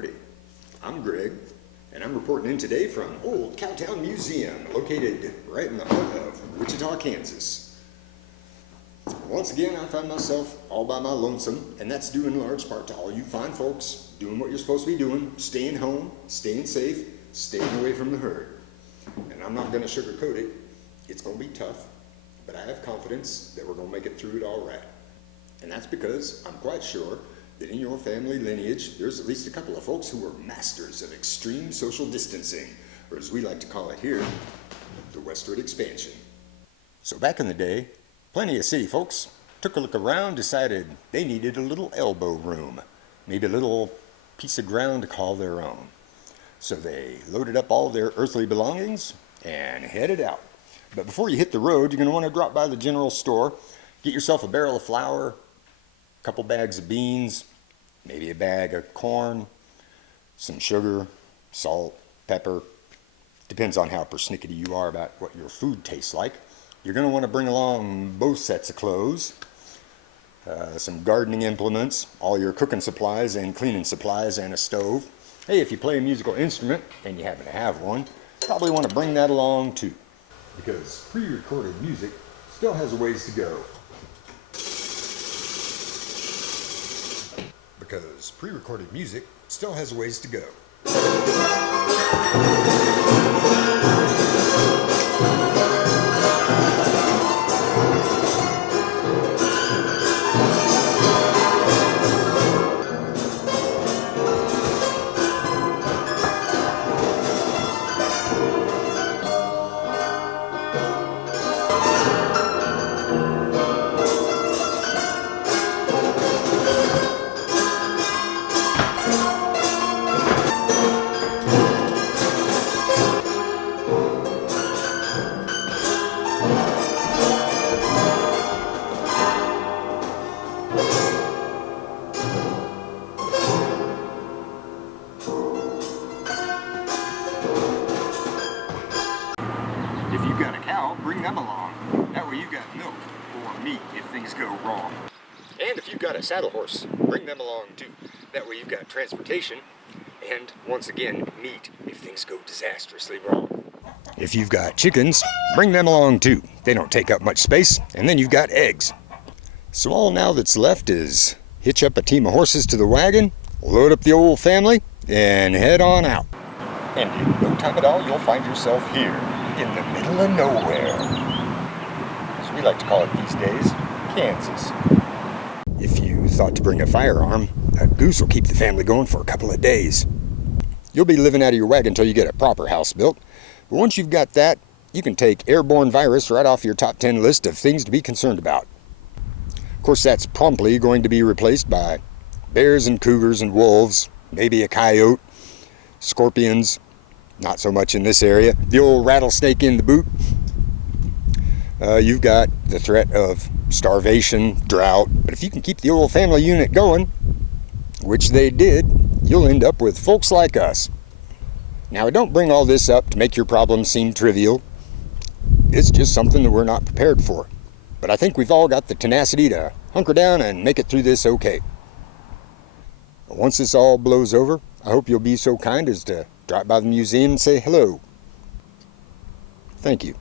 Howdy, I'm Greg, and I'm reporting in today from Old Cowtown Museum, located right in the heart of Wichita, Kansas. Once again, I find myself all by my lonesome, and that's due in large part to all you fine folks doing what you're supposed to be doing, staying home, staying safe, staying away from the herd. And I'm not going to sugarcoat it. It's going to be tough, but I have confidence that we're going to make it through it all right. And that's because I'm quite sure that in your family lineage, there's at least a couple of folks who are masters of extreme social distancing, or as we like to call it here, the westward expansion. So back in the day, plenty of city folks took a look around, decided they needed a little elbow room, maybe a little piece of ground to call their own. So they loaded up all their earthly belongings and headed out. But before you hit the road, you're going to want to drop by the general store, get yourself a barrel of flour, a couple bags of beans, maybe a bag of corn, some sugar, salt, pepper. Depends on how persnickety you are about what your food tastes like. You're going to want to bring along both sets of clothes, some gardening implements, all your cooking supplies and cleaning supplies, and a stove. Hey, if you play a musical instrument, and you happen to have one, probably want to bring that along too, because pre-recorded music still has a ways to go. Because pre-recorded music still has a ways to go. If you've got a cow, bring them along. That way you've got milk or meat if things go wrong. And if you've got a saddle horse, bring them along too. That way you've got transportation and, once again, meat if things go disastrously wrong. If you've got chickens, bring them along too. They don't take up much space. And then you've got eggs. So all now that's left is hitch up a team of horses to the wagon, load up the old family, and head on out. And in no time at all, you'll find yourself here, in the middle of nowhere. As we like to call it these days, Kansas. If you thought to bring a firearm, a goose will keep the family going for a couple of days. You'll be living out of your wagon until you get a proper house built. But once you've got that, you can take airborne virus right off your top 10 list of things to be concerned about. Of course, that's promptly going to be replaced by bears and cougars and wolves, maybe a coyote, scorpions, not so much in this area, the old rattlesnake in the boot. You've got the threat of starvation, drought, but if you can keep the old family unit going, which they did, you'll end up with folks like us. Now, I don't bring all this up to make your problems seem trivial. It's just something that we're not prepared for. But I think we've all got the tenacity to hunker down and make it through this okay. Once this all blows over, I hope you'll be so kind as to drop by the museum and say hello. Thank you.